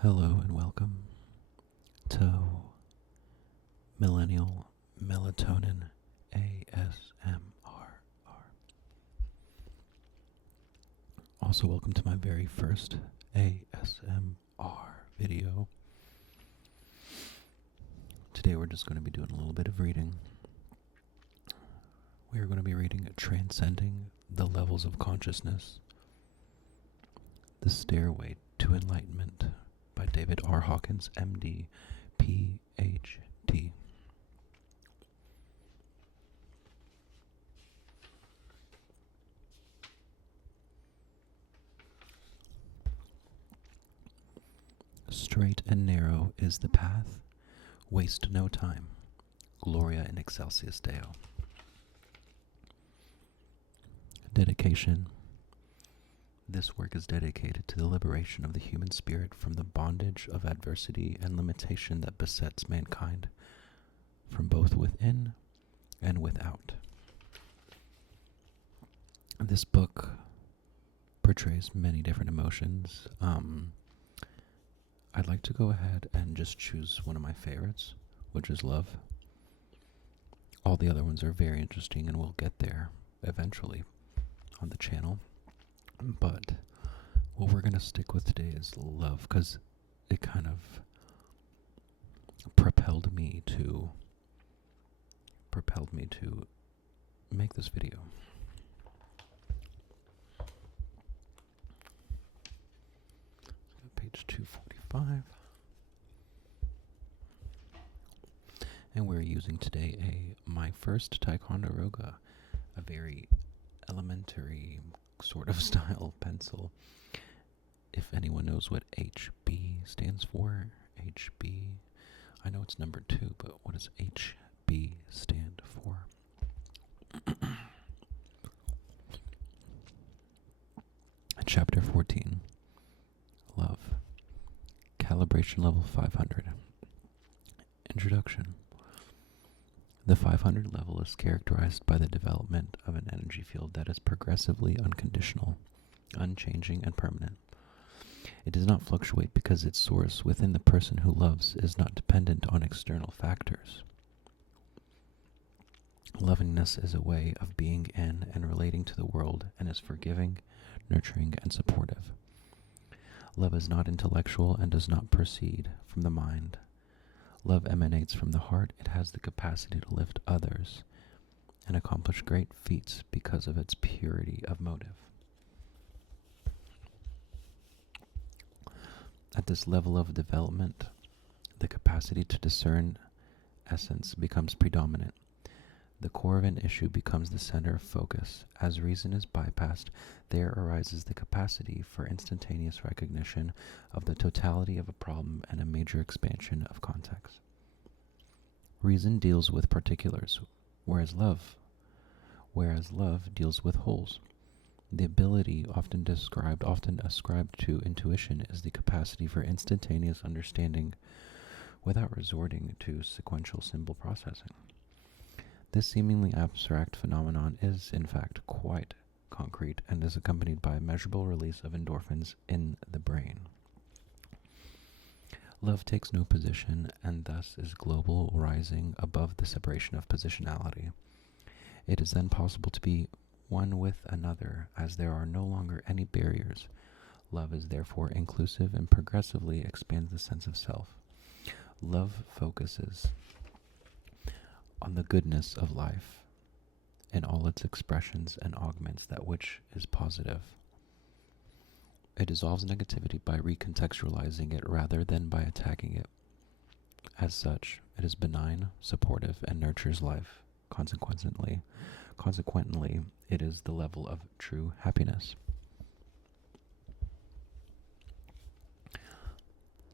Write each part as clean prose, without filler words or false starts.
Hello and welcome to Millennial Melatonin ASMR. Also, welcome to my very first ASMR video. Today we're just going to be doing a little bit of reading. We are going to be reading Transcending the Levels of Consciousness, The Stairway to Enlightenment by David R. Hawkins, MD, PhD. Straight and narrow is the path, waste no time. Gloria in Excelsis Deo. Dedication. This work is dedicated to the liberation of the human spirit from the bondage of adversity and limitation that besets mankind, from both within and without. This book portrays many different emotions. I'd like to go ahead and just choose one of my favorites, which is love. All the other ones are very interesting, and we'll get there eventually on the channel. But what we're going to stick with today is love, because it kind of propelled me to make this video. Page 245. And we're using today my first Ticonderoga, a very elementary sort of style pencil. If anyone knows what HB stands for, HB, I know it's number 2, but what does HB stand for? Chapter 14, Love, Calibration Level 500. Introduction. The 500 level is characterized by the development of an energy field that is progressively unconditional, unchanging, and permanent. It does not fluctuate because its source within the person who loves is not dependent on external factors. Lovingness is a way of being in and relating to the world and is forgiving, nurturing, and supportive. Love is not intellectual and does not proceed from the mind. Love emanates from the heart. It has the capacity to lift others and accomplish great feats because of its purity of motive. At this level of development, the capacity to discern essence becomes predominant. The core of an issue becomes the center of focus. As reason is bypassed, there arises the capacity for instantaneous recognition of the totality of a problem and a major expansion of context. Reason deals with particulars, whereas love deals with wholes. The ability often ascribed to intuition is the capacity for instantaneous understanding without resorting to sequential symbol processing. This seemingly abstract phenomenon is, in fact, quite concrete and is accompanied by a measurable release of endorphins in the brain. Love takes no position and thus is global, rising above the separation of positionality. It is then possible to be one with another, as there are no longer any barriers. Love is therefore inclusive and progressively expands the sense of self. Love focuses on the goodness of life in all its expressions and augments that which is positive. It dissolves negativity by recontextualizing it rather than by attacking it. As such, it is benign, supportive, and nurtures life. Consequently, it is the level of true happiness.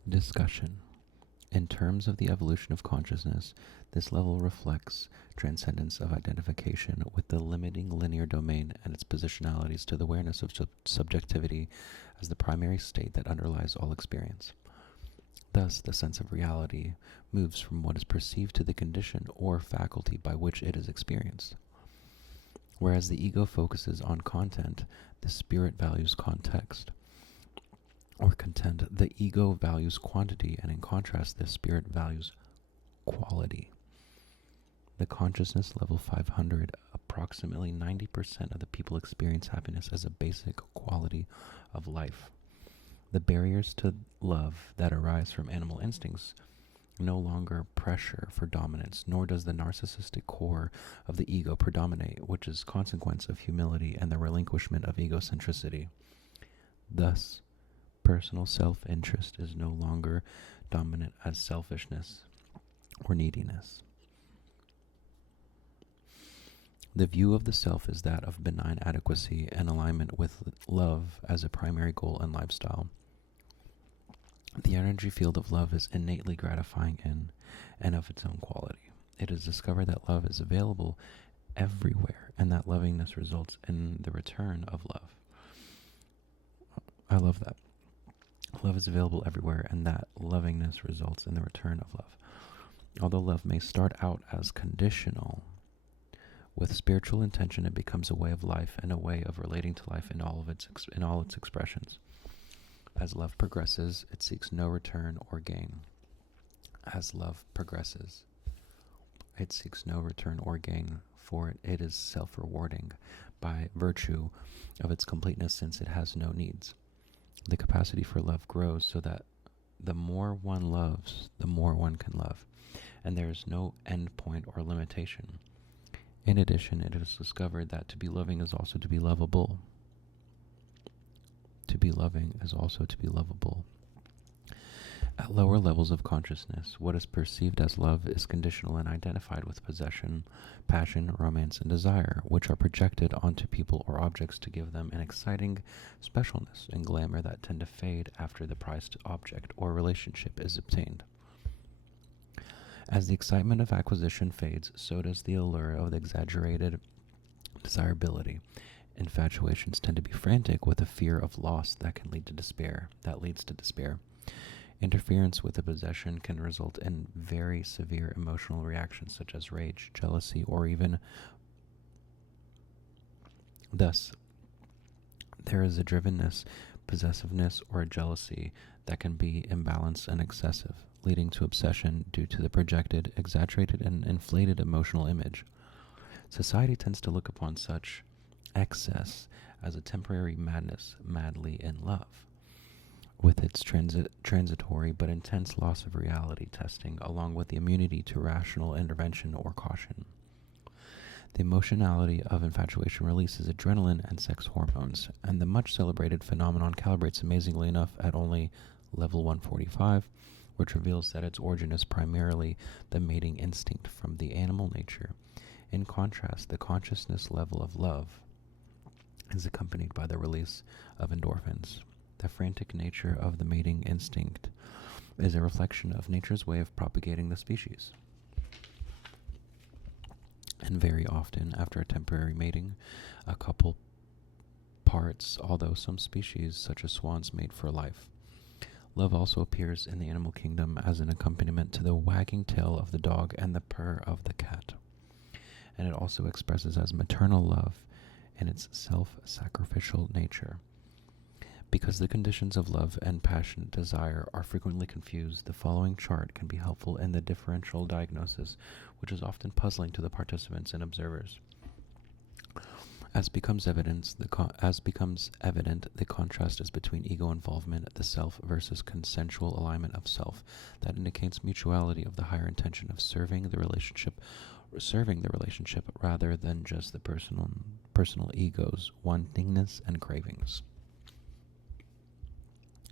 Discussion. In terms of the evolution of consciousness, this level reflects transcendence of identification with the limiting linear domain and its positionalities to the awareness of subjectivity as the primary state that underlies all experience. Thus, the sense of reality moves from what is perceived to the condition or faculty by which it is experienced. Whereas the ego focuses on content, the spirit values context. or content. The ego values quantity, and in contrast, the spirit values quality. The consciousness level 500, approximately 90% of the people experience happiness as a basic quality of life. The barriers to love that arise from animal instincts no longer pressure for dominance, nor does the narcissistic core of the ego predominate, which is consequence of humility and the relinquishment of egocentricity. Thus, personal self-interest is no longer dominant as selfishness or neediness. The view of the self is that of benign adequacy and alignment with love as a primary goal and lifestyle. The energy field of love is innately gratifying in and of its own quality. It is discovered that love is available everywhere, and that lovingness results in the return of love. I love that. Love is available everywhere, and that lovingness results in the return of love. Although love may start out as conditional, with spiritual intention it becomes a way of life and a way of relating to life in all its expressions. As love progresses, it seeks no return or gain. As love progresses, it seeks no return or gain, for it is self-rewarding by virtue of its completeness, since it has no needs. The capacity for love grows so that the more one loves, the more one can love, and there is no end point or limitation. In addition, it is discovered that to be loving is also to be lovable. To be loving is also to be lovable. At lower levels of consciousness, what is perceived as love is conditional and identified with possession, passion, romance, and desire, which are projected onto people or objects to give them an exciting specialness and glamour that tend to fade after the prized object or relationship is obtained. As the excitement of acquisition fades, so does the allure of the exaggerated desirability. Infatuations tend to be frantic with a fear of loss that leads to despair. Interference with a possession can result in very severe emotional reactions such as rage, jealousy, or even thus. There is a drivenness, possessiveness, or a jealousy that can be imbalanced and excessive, leading to obsession due to the projected, exaggerated, and inflated emotional image. Society tends to look upon such excess as a temporary madness, madly in love, with its transitory but intense loss of reality testing, along with the immunity to rational intervention or caution. The emotionality of infatuation releases adrenaline and sex hormones, and the much celebrated phenomenon calibrates amazingly enough at only level 145, which reveals that its origin is primarily the mating instinct from the animal nature. In contrast, the consciousness level of love is accompanied by the release of endorphins. The frantic nature of the mating instinct is a reflection of nature's way of propagating the species. And very often, after a temporary mating, a couple parts, although some species, such as swans, mate for life. Love also appears in the animal kingdom as an accompaniment to the wagging tail of the dog and the purr of the cat. And it also expresses as maternal love in its self-sacrificial nature. Because the conditions of love and passionate desire are frequently confused, the following chart can be helpful in the differential diagnosis, which is often puzzling to the participants and observers. As becomes evident, the contrast is between ego involvement, the self, versus consensual alignment of self. That indicates mutuality of the higher intention of serving the relationship rather than just the personal ego's wantingness and cravings.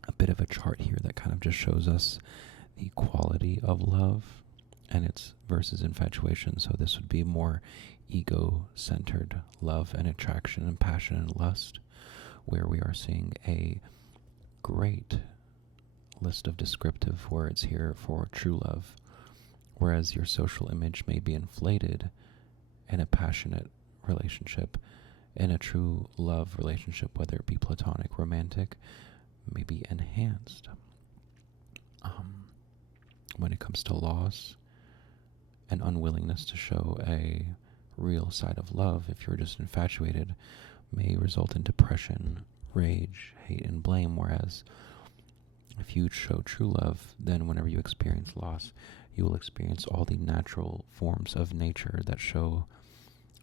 A bit of a chart here that kind of just shows us the quality of love and its versus infatuation. So this would be more ego-centered love and attraction and passion and lust, where we are seeing a great list of descriptive words here for true love, whereas your social image may be inflated in a passionate relationship. In a true love relationship, whether it be platonic, romantic, may be enhanced. When it comes to loss and unwillingness to show a real side of love, if you're just infatuated, may result in depression, rage, hate, and blame, whereas If you show true love, then whenever you experience loss, you will experience all the natural forms of nature that show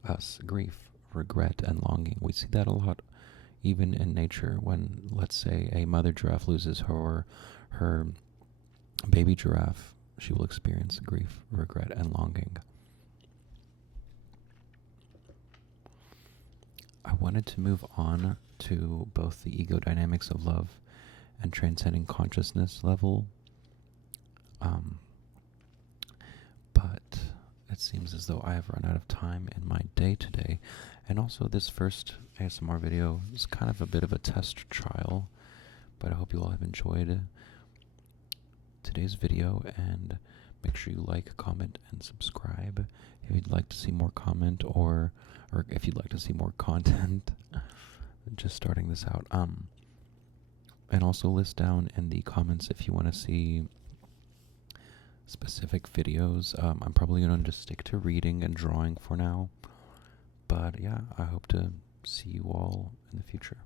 us grief, regret, and longing. We see that a lot even in nature when, let's say, a mother giraffe loses her baby giraffe, she will experience grief, regret, and longing. I wanted to move on to both the ego dynamics of love and transcending consciousness level, but it seems as though I have run out of time in my day today, and also this first ASMR video is kind of a bit of a test trial, but I hope you all have enjoyed today's video, and make sure you like, comment, and subscribe if you'd like to see more comment or if you'd like to see more content. Just starting this out. And also list down in the comments if you want to see specific videos. I'm probably going to just stick to reading and drawing for now. But yeah, I hope to see you all in the future.